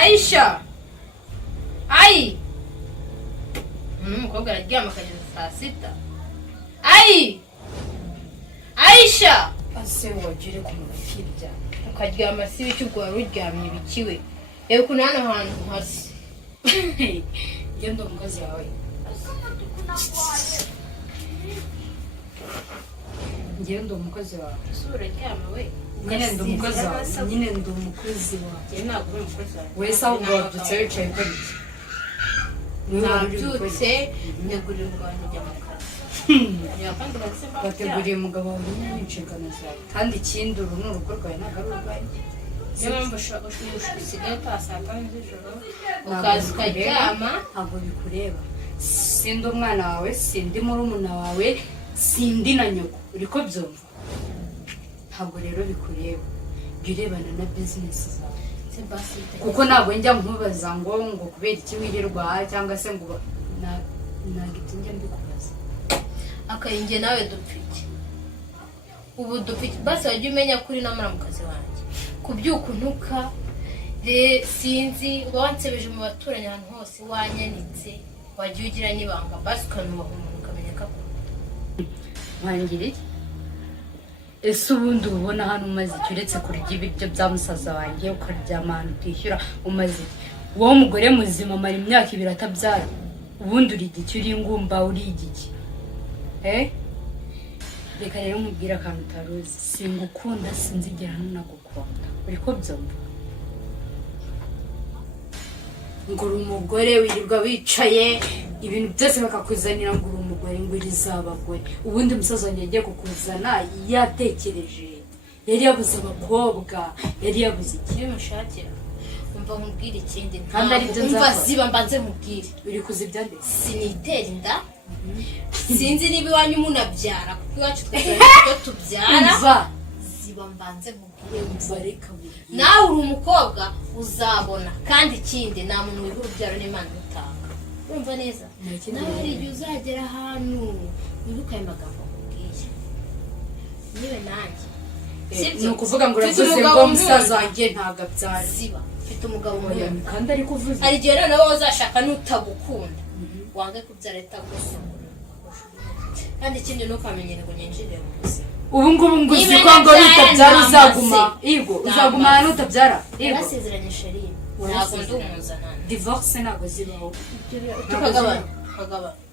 Aisha Ai umukobwa araryama akageza saa sita. Ai Aisha ase wagire ku mufirya ukaryama si biki ubwo wari uryamye bikiwe yewe kuna hano hantu hasi yendo umukozi wawe ngendo umukozi wawe sura ryama we nyine ndo umukozi wawe nyine ndo umukozi wawe ntabwo uri umukozi wawe wese ahubwo wabyutse wicaye ukora iki nabyutse negurira umugabo njya mu kazi bateguriye umugabo wawe nyine n'inshingano zawe kandi ikindi uru ni urugo rwawe ntabwo ari urwanjye niyo mpamvu usigaye utasanga nijoro ukaza ukaryama ntabwo bikureba sindi umwana wawe sindi murumuna wawe sindi na nyoko uri ko byumva ntabwo rero bikureba birebana na bizinesi zawe kuko ntabwo njya nkubaza ngo kubera iki wirirwa cyangwa se ngo ntabwo ibyo njya mbikubaza akayinge nawe dupfike ubu dupfike basi wajya umenya kuri namara mu kazi wanjye kubyuka untuka sinzi uba wansebeje mu baturanyi ahantu hose wanyanitse wajya ugira n'ibanga basi ukanubaha umuntu ukamenya ko wangira iki ese ubundi ubona hano umaze iki uretse kurya ibiryo bya musaza wanjye ukaryama ahantu utishyura umaze iki wowe umugore muzima amara imyaka 2 atabyara ubundi uri igiki uri ingumba uri igiki reka rero nkubwira akantu utaruzi singukunda sinzigera nunagukunda uri ko byumva ngo uri umugore wirirwa wicaye ibintu byose bakakuzanira ngo uri umugore ngo rizabagore ubundi musaza wanjye yagiye kukuzana yatekereje yari yabuze abakobwa yari yabuze iki mushakira umva nkubwire ikindi kandi ari byo umva ziba mbanze mubwire uri kuzibyande sinitera inda sinzi niba iwanyu munabyara kuko iwacu twese tubyara ziba mbanze mubwire umva reka nawe uri umukobwa uzabona kandi ikindi nta muntu wiha urubyaro n'Imana utanga urumva neza nawe hari igihe uzagera ahantu wibuka ayo magambo nkubwiye niwe nanjye ni ukuvuga ngo uravuze ngo musaza wanjye ntabwo abyara ziba mfite umugabo muremure kandi ari kuvuza hari igihe noneho uzashaka n'utagukunda wange kubyara itagusumura kandi ikindi ni ukamenyera ngo nyinjire mu buzima ubu ngubu ngo uzi ko ngo utabyara uzaguma yego uzaguma ahantu utabyara yego yarasezeranye sheri ntabwo ndi umuzanana divorce ntabwo zibaho tukagabana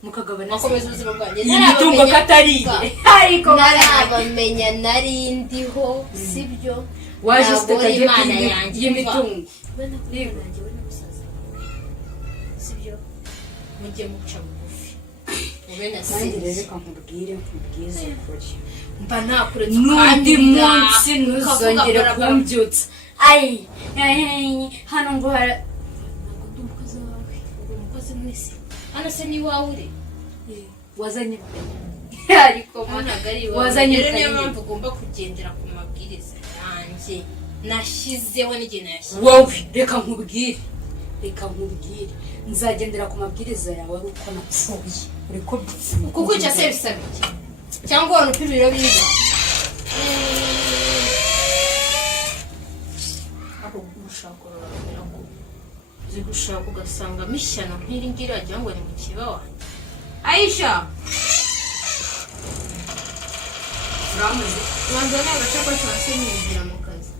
mukagabana akomeza ubuzima bwanjye imitungo katariye ariko narabamenya nari ndiho sibyo waje ufite Imana yanjye y'imitungo yego we n'umusaza sibyo mujye muca bugufi ube na sinzi reka nkubwire ukuri mba ntakuretse n'undi munsi ntuzongere kumbyutsa hano ngo ntabwo ndi umukozi wawe uri umukozi mwese hano se ni wawe uri wazanye ariko ntabwo ari iwawe rero niyo mpamvu ugomba kugendera ku mabwiriza yanjye nashyizeho n'igihe nayashyizeho wowe reka nkubwire nzagendera ku mabwiriza yawe ari uko napfuye uri ko kuko icyo se bisaba iki cyangwa wano upima ibiro biza ako gushaka urabona ko uzi gushaka ugasangamo ishyano nk'iri ngiri wagira ngo ni mu kiba wanjye Aisha uramaze wanjye ni agacakoshi hasi ninjira mu kazi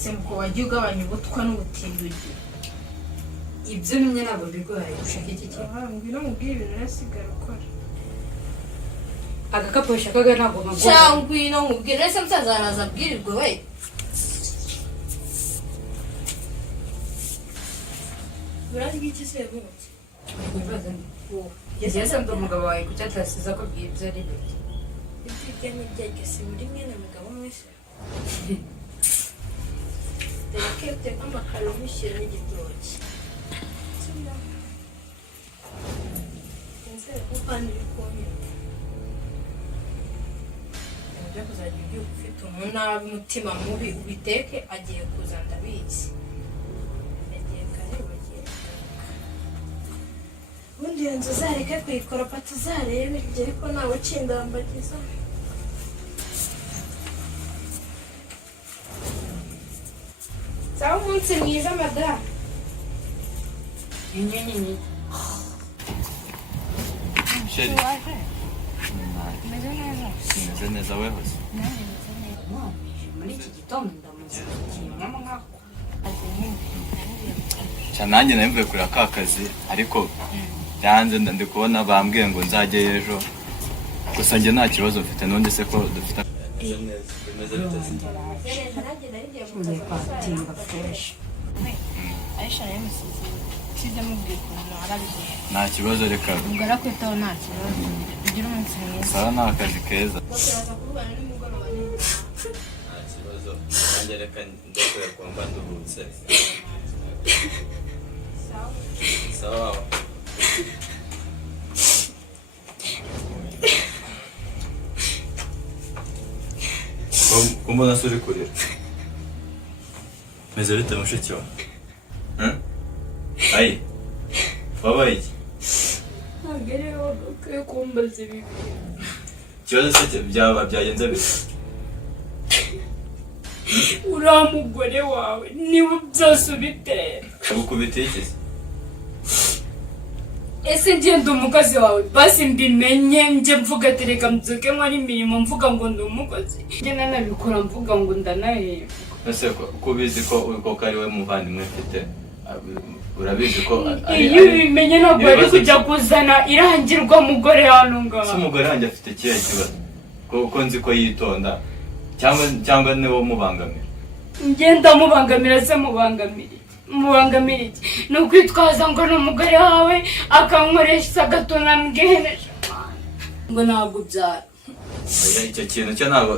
simko wagiye ugabanya ubutwa n'ubutindugiro ibyo nimwe ntabwo bigoye ushaka iki ngwino mubwire ibintu urasigara ukora agakapu washakaga ntabwo magora cyangwa ngwino mubwire ese musaza araza abwirirwe we urazi iki se bwose wibaza yese ndo umugabo wawe kuki atasiza ko bwibyo ari byo ibyo n'ibyage si muri mwe na mugabo mwese reka uteka amakaro mushyira n'igitoki kandi bikonyine ujya kuzajya ubyuka ufite umunabi umutima mubi ubiteke agiye kuza ndabizi yagiye kare bagiye ubundi iyo nzu uzareke kuyikoropa tuzarebe ibyo ariko nawe ucindambagiza ngaho umunsi mwiza madamu. Nyenyenyenye. Sheri. Meze neza. Meze neza wewe hose. Muri iki gitondo ndamuzikiye nkako. Cyane nanjye namvuye kuri aka kazi ariko byanze ndi kubona bambwiye ngo nzajye ejo. Gusa njye nta kibazo mfite none se ko dufite nta kibazo reka Ugarakwitaho nta kibazo. Ugira umunsi mwiza. sara ni akazi keza. Nta kibazo nanjye reka ndekure kwamba nduhutse. Sawa. Kumbona suri kurira. Meze bite mushiki wawe? Ayi. Wabaye iki? Agere wowe kumbaza ibi. Kibazo se byagenze bite? Uriya mugore wawe niwe byose ubitera. Agukubita iki? Ese ngende umukozi wawe basi mbimenye nje mvuga ati reka mbyuke nkora imirimo mvuga ngo ndi umukozi. Njye nanabikora mvuga ngo ndanahera. Ese ko ubizi ko ari we muvandimwe mfite urabizi ko iyo ubimenye ntabwo ari kujya kuzana irangirwa mugore hano ngaho. Si umugore wanjye afite ikihe kibazo kuko nzi ko yitonda cyangwa niwe mubangamira. Ngenda mubangamira se mubangamira iki? Ni ukwitwaza ngo ni umugore wawe akankoresha agatonambwehereje ngo ntabwo byara. Icyo kintu cyo ntabwo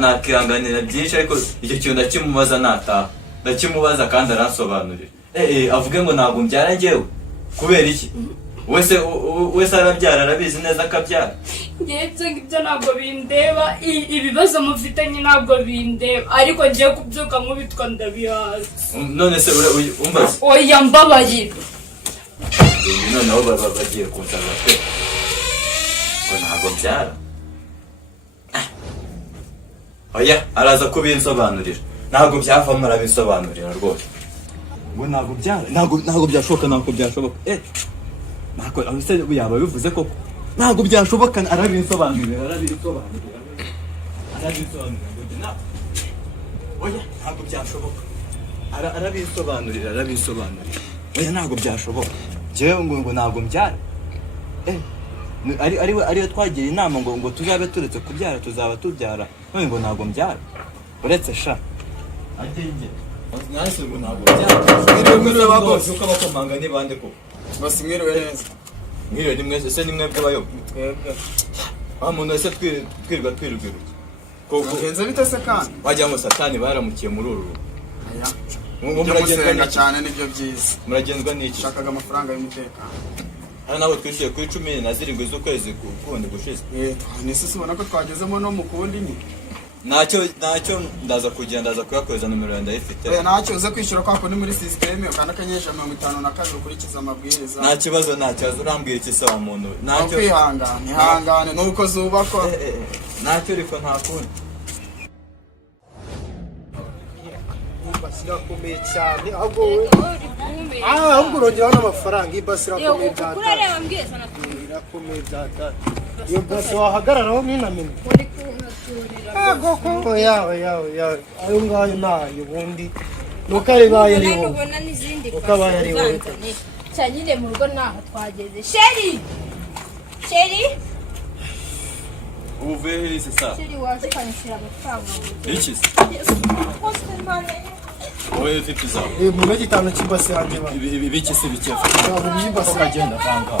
nakihanganira byinshi ariko icyo kintu ndakimubaza nataha ndakimubaza kandi aransobanurira. Avuge ngo ntabwo mbyara njyewe kubera iki? Wese arabyara arabizi neza akabyara. Ibyo ntabwo bindeba, ibibazo mufitanye ntabwo bindeba ariko ngiye kubyuka nkubitwa ndabihaza. None se umbaza? Oya mbabarira. Noneho bagiye kunsaba pe ngo ntabwo mbyara. Oya araza kubinsobanurira ntabwo byavamo arabisobanurira rwose ngo ntabwo byara ntabwo byashoboka ntabwo abise yaba bivuze koko ntabwo byashoboka arabisobanurira oya ntabwo byashoboka arabisobanurira oya ntabwo byashoboka jewe ngo ntabwo mbyara ariwe twagira inama ngo tuzabe turetse kubyara tuzaba tubyara none ngo ntabwo mbyara uretse sha agenge nase ngo ntabwo byara mwiriwe bagose uko abakomanga ni bande ko basi mwiriwe neza mwiriwe nimwe se nimwe bw'abayobo twebwe muntu wese twirwa ugenze bite se kandi wajya ngo satani baramukiye muri uru aya muragenga cyane nibyo byiza muragenzwa n'iki shakaga amafaranga y'umutekano hano nabo twishyuye kuri 17 z'ukwezi kundi gushize nese ubona ko twagezemo no mu kundi ni ntacyo ndaza kuyakohereza nomero yanjye ndayifite ntacyo uze kwishyura kwa kundi muri systeme ukanda akanyenyesha 52 ukurikiza amabwiriza nta kibazo urambwira iki se wa muntu ntacyo ihangane nuko zubakwa ntacyo ariko nta kundi basirakomeye cyane ahubwo ahubwo urongeraho n'amafaranga ibasirakomeye cyane kurareba mbwiye sana irakomeye cyane iyo basi wahagararaho n'inamenya yawe ayo ngayo nayo ubundi nuko ari bayo ariho uko abaye ariho cyanyine mu rugo naho twageze sheri uvuye hese sa sheri waje kanyishyira amafaranga iki wowe ufite zawe mu minota 5 cy'ibasi yanjye biki se bikefa ibasi agenda vanga